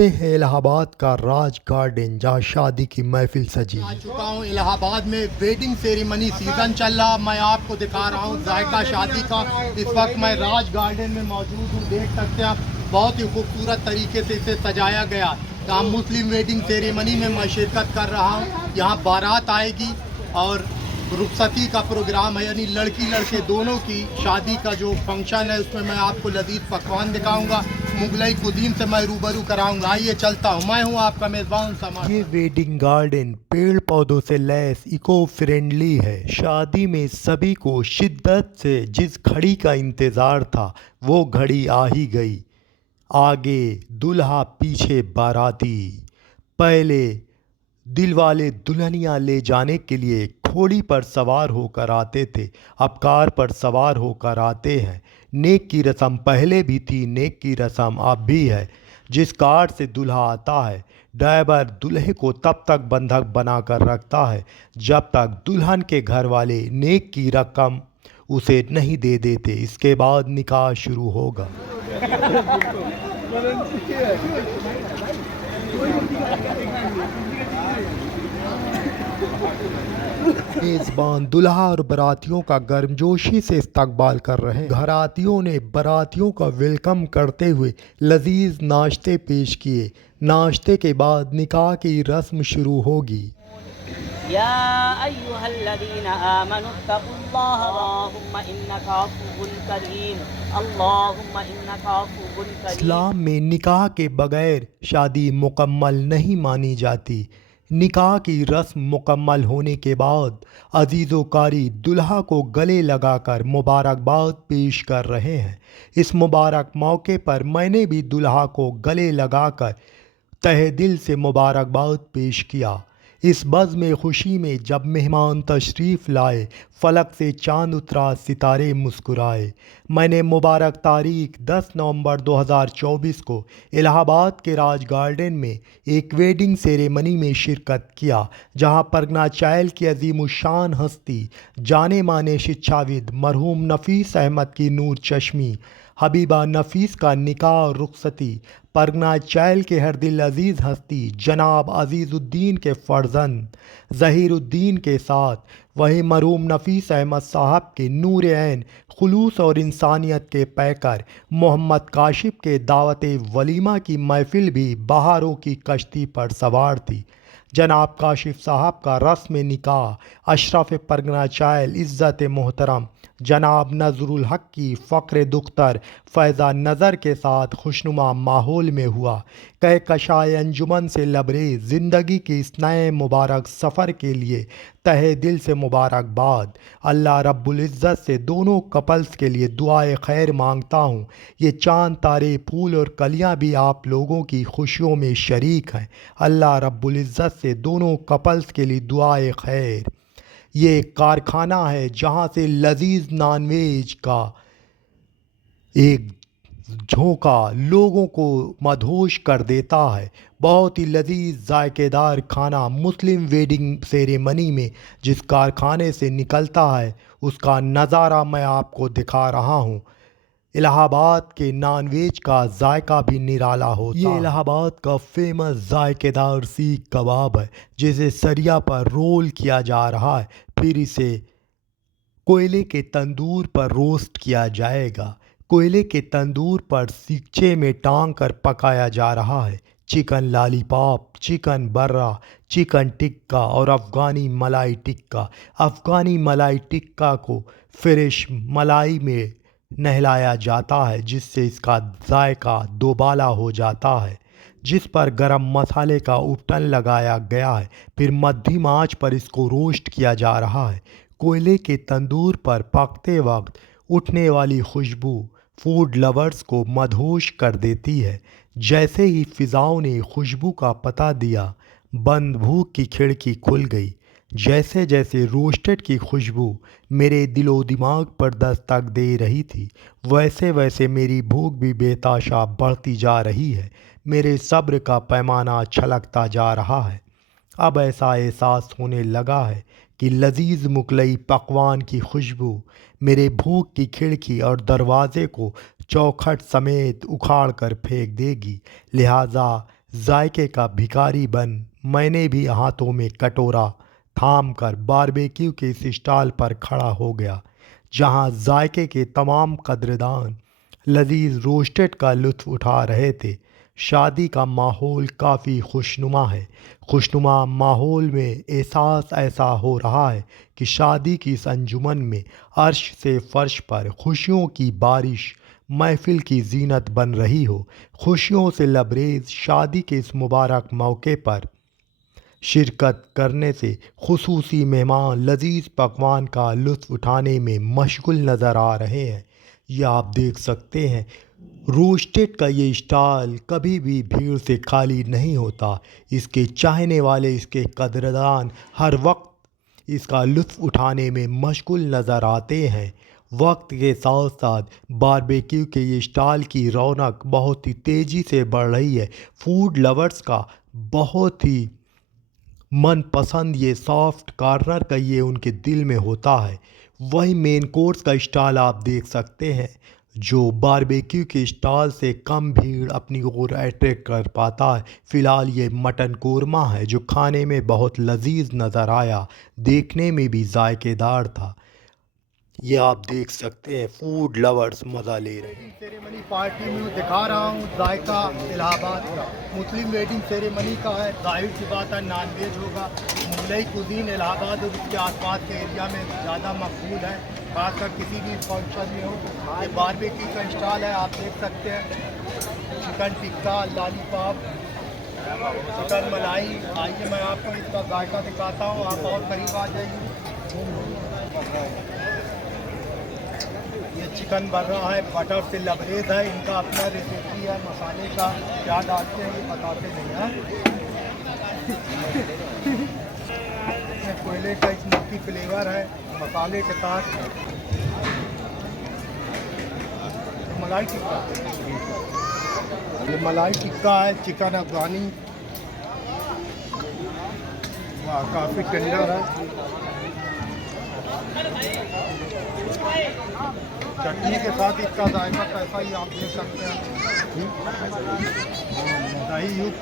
पे है इलाहाबाद का राज गार्डन जहाँ शादी की महफिल सजी। आ चुका हूँ इलाहाबाद में। वेडिंग सेरेमनी सीजन चल रहा। मैं आपको दिखा रहा हूँ जायका शादी का। इस वक्त मैं राज गार्डन में मौजूद हूँ। देख सकते हैं आप, बहुत ही खूबसूरत तरीके से इसे सजाया गया। यहाँ मुस्लिम वेडिंग सेरेमनी में मैं शिरकत कर रहा हूँ। यहाँ बारात आएगी और रुखसती का प्रोग्राम है, यानी लड़की लड़के दोनों की शादी का जो फंक्शन है उसमें मैं आपको लजीज पकवान दिखाऊंगा। मुगलई कुजीन से मैं रूबरू कराऊंगा। आइए चलता हूँ। मैं हूँ आपका मेज़बान समान। ये वेडिंग गार्डन पेड़ पौधों से लैस इको फ्रेंडली है। शादी में सभी को शिद्दत से जिस घड़ी का इंतज़ार था वो घड़ी आ ही गई। आगे दूल्हा पीछे बाराती। पहले दिलवाले दुल्हनिया ले जाने के लिए घोड़ी पर सवार होकर आते थे, अब कार पर सवार होकर आते हैं। नेक की रस्म पहले भी थी, नेक की रस्म अब भी है। जिस कार से दूल्हा आता है, ड्राइवर दूल्हे को तब तक बंधक बनाकर रखता है जब तक दुल्हन के घर वाले नेक की रकम उसे नहीं दे देते। इसके बाद निकाह शुरू होगा। मेज़बान दूल्हा और बारातियों का गर्मजोशी से इस्तकबाल कर रहे हैं। घरातियों ने बारातियों का वेलकम करते हुए लजीज नाश्ते पेश किए। नाश्ते के बाद निकाह की रस्म शुरू होगी। या अय्युहल्लज़ीना आमनु तक़ुल्लाह अल्लाहुम्मा इन्नका अफ़ुव्वुन करीम अल्लाहुम्मा इन्नका अफ़ुव्वुन करीम। इस्लाम में निकाह के बगैर शादी मुकम्मल नहीं मानी जाती। निकाह की रस्म मुकम्मल होने के बाद अजीज़ो कारी दुल्हा को गले लगाकर मुबारकबाद पेश कर रहे हैं। इस मुबारक मौके पर मैंने भी दुल्हा को गले लगाकर तहे दिल से मुबारकबाद पेश किया। इस बज़्म खुशी में जब मेहमान तशरीफ़ लाए, फ़लक से चाँद उतरा, सितारे मुस्कुराए। मैंने मुबारक तारीख 10 नवंबर 2024 को इलाहाबाद के राज गार्डन में एक वेडिंग सेरेमनी में शिरकत किया, जहां परगना चायल की अजीमुशान हस्ती जाने माने शिक्षाविद मरहूम नफ़ीस अहमद की नूर चश्मी हबीबा नफ़ीस का निकाह और रुखसती परगना चायल के हर दिल अजीज़ हस्ती जनाब अजीज़ुद्दीन के फ़र्जंद ज़हीरुद्दीन के साथ, वहीं मरहूम नफ़ीस अहमद साहब के नूर ऐन खुलूस और इंसानियत के पैकर मोहम्मद काशिफ के दावत वलीमा की महफिल भी बहारों की कश्ती पर सवार थी। जनाब काशिफ साहब का रस्म निकाह अशरफ परगना चायल इज़्ज़त मोहतरम जनाब नज़रुल हक की फ़क्र दुख्तर फ़ैज़ा नज़र के साथ खुशनुमा माहौल में हुआ। कहकशाए अंजुमन से लबरेज़ ज़िंदगी के इस नए मुबारक सफ़र के लिए तहे दिल से मुबारकबाद। अल्लाह रब्बुल इज़्ज़त से दोनों कपल्स के लिए दुआए खैर मांगता हूँ। ये चांद तारे फूल और कलियाँ भी आप लोगों की खुशियों में शरीक हैं। अल्लाह रब्बुल इज़्ज़त से दोनों कपल्स के लिए दुआए खैर। ये एक कारखाना है जहाँ से लजीज नॉनवेज का एक झोंका लोगों को मदहोश कर देता है। बहुत ही लजीज जायकेदार खाना मुस्लिम वेडिंग सेरेमनी में जिस कारखाने से निकलता है उसका नज़ारा मैं आपको दिखा रहा हूँ। इलाहाबाद के नॉनवेज का जायका भी निराला होता है। ये इलाहाबाद का फेमस जायकेदार सीख कबाब है जिसे सरिया पर रोल किया जा रहा है, फिर इसे कोयले के तंदूर पर रोस्ट किया जाएगा। कोयले के तंदूर पर सीखचे में टांग कर पकाया जा रहा है। चिकन लॉलीपॉप, चिकन बर्रा, चिकन टिक्का और अफ़गानी मलाई टिक्का। अफ़गानी मलाई टिक्का को फ्रेश मलाई में नहलाया जाता है जिससे इसका जायका दोबाला हो जाता है, जिस पर गरम मसाले का उपटन लगाया गया है। फिर मध्यम आंच पर इसको रोस्ट किया जा रहा है। कोयले के तंदूर पर पकते वक्त उठने वाली खुशबू फूड लवर्स को मदहोश कर देती है। जैसे ही फ़िज़ाओं ने खुशबू का पता दिया, बंद भूख की खिड़की खुल गई। जैसे जैसे रोस्टेड की खुशबू मेरे दिलो दिमाग पर दस्तक दे रही थी, वैसे वैसे मेरी भूख भी बेताशा बढ़ती जा रही है। मेरे सब्र का पैमाना छलकता जा रहा है। अब ऐसा एहसास होने लगा है कि लजीज मुगलई पकवान की खुशबू मेरे भूख की खिड़की और दरवाज़े को चौखट समेत उखाड़ कर फेंक देगी। लिहाजा जायके का भिखारी बन मैंने भी हाथों में कटोरा थाम कर बारबेक्यू के इस स्टॉल पर खड़ा हो गया, जहां जायके के तमाम कद्रदान लजीज रोस्टेड का लुत्फ़ उठा रहे थे। शादी का माहौल काफ़ी खुशनुमा है। खुशनुमा माहौल में एहसास ऐसा हो रहा है कि शादी की इस अंजुमन में अर्श से फ़र्श पर खुशियों की बारिश महफिल की जीनत बन रही हो। खुशियों से लबरेज शादी के इस मुबारक मौके पर शिरकत करने से खुसूसी मेहमान लजीज पकवान का लुत्फ़ उठाने में मशगूल नज़र आ रहे हैं। यह आप देख सकते हैं, रोस्टेड का ये स्टॉल कभी भी भीड़ से खाली नहीं होता। इसके चाहने वाले, इसके कदरदान हर वक्त इसका लुत्फ़ उठाने में मशगूल नज़र आते हैं। वक्त के साथ साथ बारबेक्यू के ये स्टॉल की रौनक बहुत ही तेज़ी से बढ़ रही है। फूड लवर्स का बहुत ही मनपसंद ये सॉफ्ट कॉर्नर का ये उनके दिल में होता है। वही मेन कोर्स का स्टॉल आप देख सकते हैं, जो बारबेक्यू के स्टॉल से कम भीड़ अपनी ओर अट्रैक्ट कर पाता है। फ़िलहाल ये मटन कोरमा है, जो खाने में बहुत लजीज नज़र आया, देखने में भी जायकेदार था। ये आप देख सकते हैं, फूड लवर्स मज़ा ले रहे हैं। सेरेमनी पार्टी में दिखा रहा हूँ जायका इलाहाबाद का मुस्लिम वेडिंग सेरेमनी का है। जाहिर सी बात है नॉन वेज होगा। मुगलई कुजीन इलाहाबाद और उसके आसपास के एरिया में ज़्यादा मकबूल है, खासकर किसी भी फंक्शन में हो। ये बारबेक्यू का स्टॉल है, आप देख सकते हैं। चिकन टिक्का, लॉलीपॉप, चिकन मलाई। आइए मैं आपको इसका जायका दिखाता हूँ, आप और करीब आ जाइए। ये चिकन बन रहा है, बटर से लबरेज है। इनका अपना रेसिपी है, मसाले का क्या डालते हैं ये बताते नहीं हैं। इसमें कोयले का स्मोकी फ्लेवर है मसाले के साथ। मलाई टिक्का, ये मलाई टिक्का है, चिकन अफगानी। वाह, काफ़ी टेंडर है। चटनी के साथ इसका जायका कैसा ही आप देख सकते हैं। दही युक्त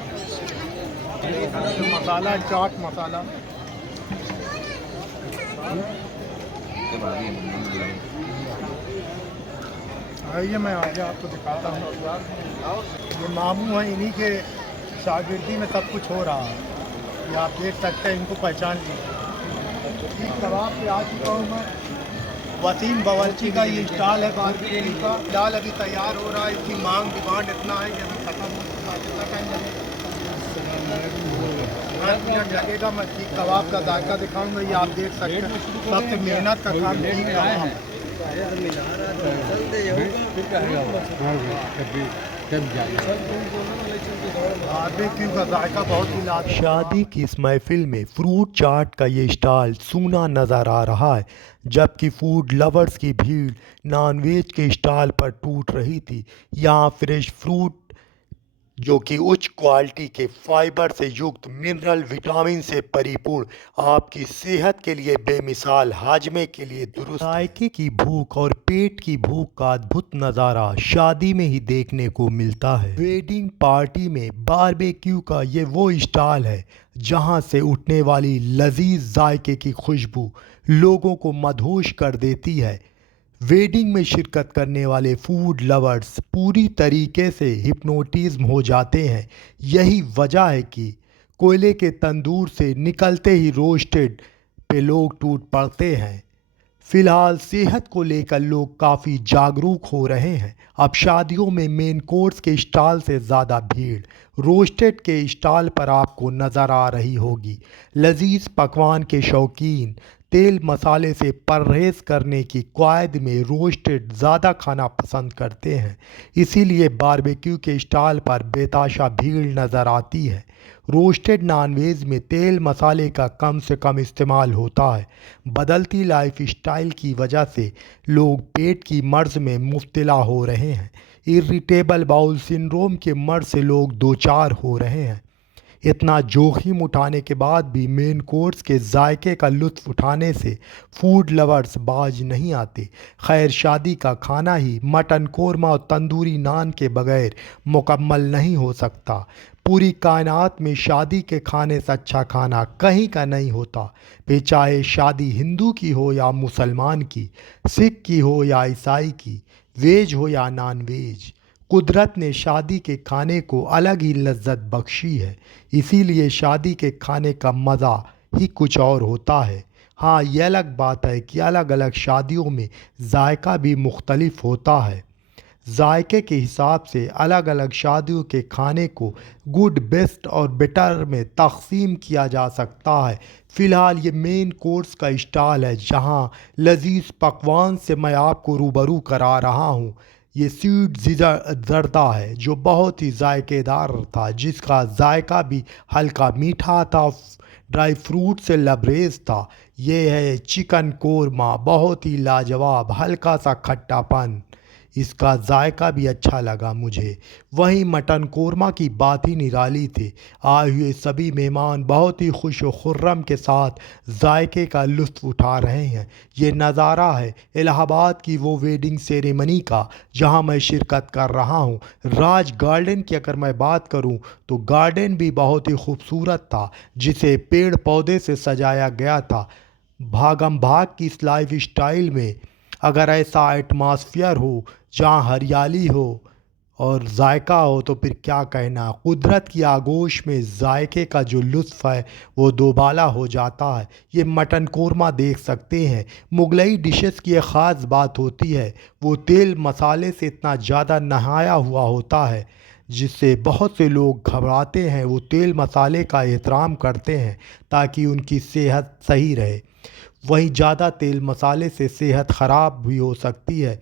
मसाला, चाट मसाला। आइए मैं आगे आपको दिखाता हूँ। ये मामू हैं, इन्हीं के शागिर्दी में सब कुछ हो रहा है। ये आप देख सकते हैं, इनको पहचान लीजिए। कबाब पे आ चुका हूँ मैं। वसीम बावर्ची का ये स्टॉल है बारबेक्यू का। फिलहाल अभी तैयार हो रहा है। इसकी मांग डिमांड इतना है कि अभी ख़त्म हो चुका है। कितना टाइम लगेगा? 10 मिनट लगेगा। मैं सीख कबाब का जायका दिखाऊंगा। ये आप देख सकते हैं, सबसे मेहनत का काम सीख कबाब। बारबेक्यू का जायका बहुत ही लाजवाब। शादी की इस महफिल में फ्रूट चाट का ये स्टॉल सूना नज़र आ रहा है, जबकि फूड लवर्स की भीड़ नॉनवेज के स्टॉल पर टूट रही थी। यहाँ फ्रेश फ्रूट, जो कि उच्च क्वालिटी के फाइबर से युक्त, मिनरल विटामिन से परिपूर्ण, आपकी सेहत के लिए बेमिसाल, हाजमे के लिए दुरुस्त। जायके की भूख और पेट की भूख का अद्भुत नज़ारा शादी में ही देखने को मिलता है। वेडिंग पार्टी में बारबेक्यू का ये वो स्टॉल है जहां से उठने वाली लजीज जायके की खुशबू लोगों को मदहोश कर देती है। वेडिंग में शिरकत करने वाले फूड लवर्स पूरी तरीके से हिप्नोटिज्म हो जाते हैं। यही वजह है कि कोयले के तंदूर से निकलते ही रोस्टेड पे लोग टूट पड़ते हैं। फिलहाल सेहत को लेकर लोग काफ़ी जागरूक हो रहे हैं। अब शादियों में मेन कोर्स के स्टॉल से ज़्यादा भीड़ रोस्टेड के स्टॉल पर आपको नज़र आ रही होगी। लजीज पकवान के शौकीन तेल मसाले से परहेज़ करने की कवायद में रोस्टेड ज़्यादा खाना पसंद करते हैं, इसीलिए बारबेक्यू के स्टॉल पर बेताशा भीड़ नज़र आती है। रोस्टेड नॉनवेज में तेल मसाले का कम से कम इस्तेमाल होता है। बदलती लाइफ स्टाइल की वजह से लोग पेट की मर्ज़ में मुब्तला हो रहे हैं। इरिटेबल बाउल सिंड्रोम के मर्ज़ से लोग दो चार हो रहे हैं। इतना जोखिम उठाने के बाद भी मेन कोर्स के जायके का लुत्फ़ उठाने से फूड लवर्स बाज नहीं आते। खैर, शादी का खाना ही मटन कोरमा और तंदूरी नान के बगैर मुकम्मल नहीं हो सकता। पूरी कायनात में शादी के खाने से अच्छा खाना कहीं का नहीं होता। फिर चाहे शादी हिंदू की हो या मुसलमान की, सिख की हो या ईसाई की, वेज हो या नॉन वेज, कुदरत ने शादी के खाने को अलग ही लज्जत बख्शी है। इसीलिए शादी के खाने का मज़ा ही कुछ और होता है। हाँ, ये अलग बात है कि अलग अलग शादियों में जायका भी मुख्तलिफ होता है। जायके के हिसाब से अलग अलग शादियों के खाने को गुड, बेस्ट और बेटर में तकसीम किया जा सकता है। फ़िलहाल ये मेन कोर्स का स्टॉल है जहाँ लजीज पकवान से मैं आपको रूबरू करा रहा हूँ। ये स्वीट ज़र्दा है जो बहुत ही जायकेदार था, जिसका जायका भी हल्का मीठा था, ड्राई फ्रूट से लबरेज था। ये है चिकन कोरमा, बहुत ही लाजवाब, हल्का सा खट्टापन, इसका जायका भी अच्छा लगा मुझे। वहीं मटन कोरमा की बात ही निराली थी। आए हुए सभी मेहमान बहुत ही खुश व खुर्रम के साथ जायके का लुत्फ़ उठा रहे हैं। ये नज़ारा है इलाहाबाद की वो वेडिंग सेरेमनी का जहां मैं शिरकत कर रहा हूं। राज गार्डन की अगर मैं बात करूं तो गार्डन भी बहुत ही खूबसूरत था, जिसे पेड़ पौधे से सजाया गया था। भागम भाग की इस लाइफ स्टाइल में अगर ऐसा एटमॉस्फेयर हो जहाँ हरियाली हो और जायका हो तो फिर क्या कहना। कुदरत की आगोश में जायके का जो लुत्फ़ है वो दोबाला हो जाता है। ये मटन कोरमा देख सकते हैं। मुगलई डिशेस की एक ख़ास बात होती है, वो तेल मसाले से इतना ज़्यादा नहाया हुआ होता है जिससे बहुत से लोग घबराते हैं। वो तेल मसाले का एहतराम करते हैं ताकि उनकी सेहत सही रहे। वहीं ज़्यादा तेल मसाले से सेहत ख़राब भी हो सकती है।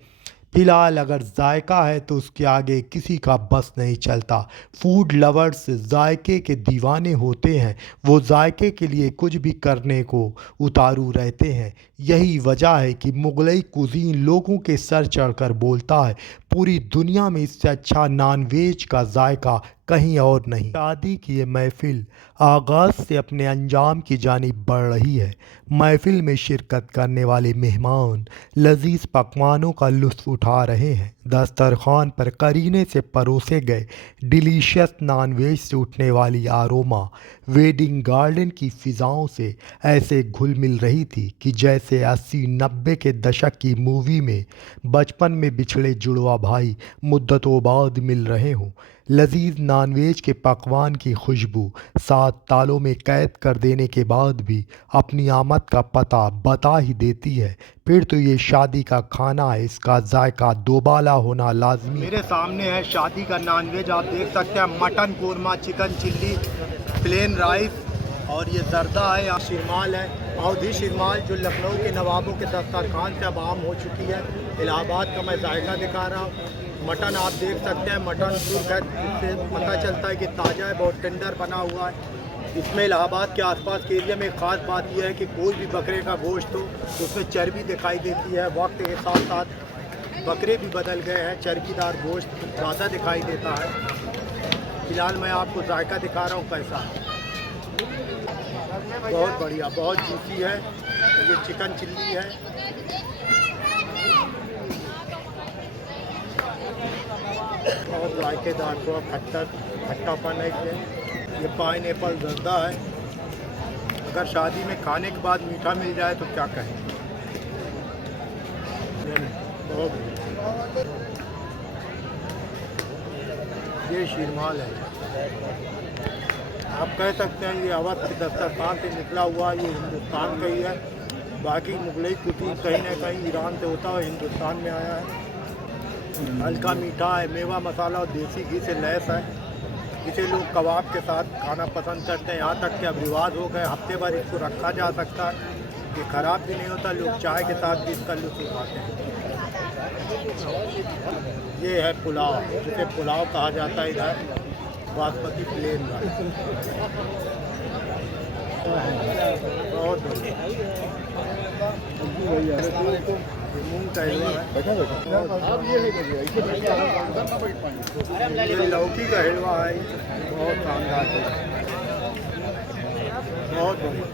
फ़िलहाल अगर जायका है तो उसके आगे किसी का बस नहीं चलता। फूड लवर्स जायके के दीवाने होते हैं। वो जायके के लिए कुछ भी करने को उतारू रहते हैं। यही वजह है कि मुगलई कुज़ीन लोगों के सर चढ़कर बोलता है, पूरी दुनिया में इससे अच्छा नॉन वेज का जायका कहीं और नहीं। शादी की ये महफ़िल आगाज़ से अपने अंजाम की जानिब बढ़ रही है। महफ़िल में शिरकत करने वाले मेहमान लजीज पकवानों का लुत्फ़ उठा रहे हैं। दस्तरखान पर करीने से परोसे गए डिलीशियस नॉन वेज से उठने वाली आरोमा वेडिंग गार्डन की फ़िज़ाओं से ऐसे घुल मिल रही थी कि जैसे 80-90 के दशक की मूवी में बचपन में बिछड़े जुड़वा भाई मुद्दतों बाद मिल रहे हों। लजीज नॉनवेज के पकवान की खुशबू 7 तालों में कैद कर देने के बाद भी अपनी आमद का पता बता ही देती है। फिर तो ये शादी का खाना है, इसका जायका दोबाला होना लाजमी। मेरे सामने है शादी का नॉनवेज, आप देख सकते हैं mutton korma, chicken chilli, plain rice और ये जर्दा है, यहाँ शिरमाल है, अवधी शिरमाल जो लखनऊ के नवाबों के दस्तरखान से अब आम हो चुकी है। इलाहाबाद का मैं जायका दिखा रहा हूँ। मटन आप देख सकते हैं, मटन सुर्ख है, इससे पता चलता है कि ताज़ा है, बहुत टेंडर बना हुआ है। इसमें इलाहाबाद के आसपास के एरिया में एक ख़ास बात यह है कि कोई भी बकरे का गोश्त हो तो उसमें चर्बी दिखाई देती है। वक्त के साथ साथ बकरे भी बदल गए हैं, चर्बीदार गोश्त ज़्यादा दिखाई देता है। फिलहाल मैं आपको जायका दिखा रहा हूँ कैसा है। बहुत बढ़िया, बहुत जूसी है। ये चिकन चिल्ली है, बहुत जायकेदार, थोड़ा खट्टापन है इसमें। ये पाइनएप्पल जर्दा है। अगर शादी में खाने के बाद मीठा मिल जाए तो क्या कहें। ये शीरमाल है, आप कह सकते हैं ये अवध के दस्तरखान से निकला हुआ, ये हिंदुस्तान का ही है। बाकी मुगलई कुतूब कहीं ना कहीं ईरान से होता हुआ हिंदुस्तान में आया है। हल्का मीठा है, मेवा मसाला और देसी घी से लैस है। इसे लोग कबाब के साथ खाना पसंद करते हैं, यहाँ तक कि अब रिवाज हो गए, हफ्ते भर इसको रखा जा सकता है। ये ख़राब भी नहीं होता, लोग चाय के साथ भी इसका लुत्फ़ उठाते हैं। ये है पुलाव, जिसे पुलाव कहा जाता है इधर, बासमती प्लेन राइस, बहुत मूंग का हलवा है, ये लौकी का हलवा है, बहुत शानदार है, बहुत बढ़िया।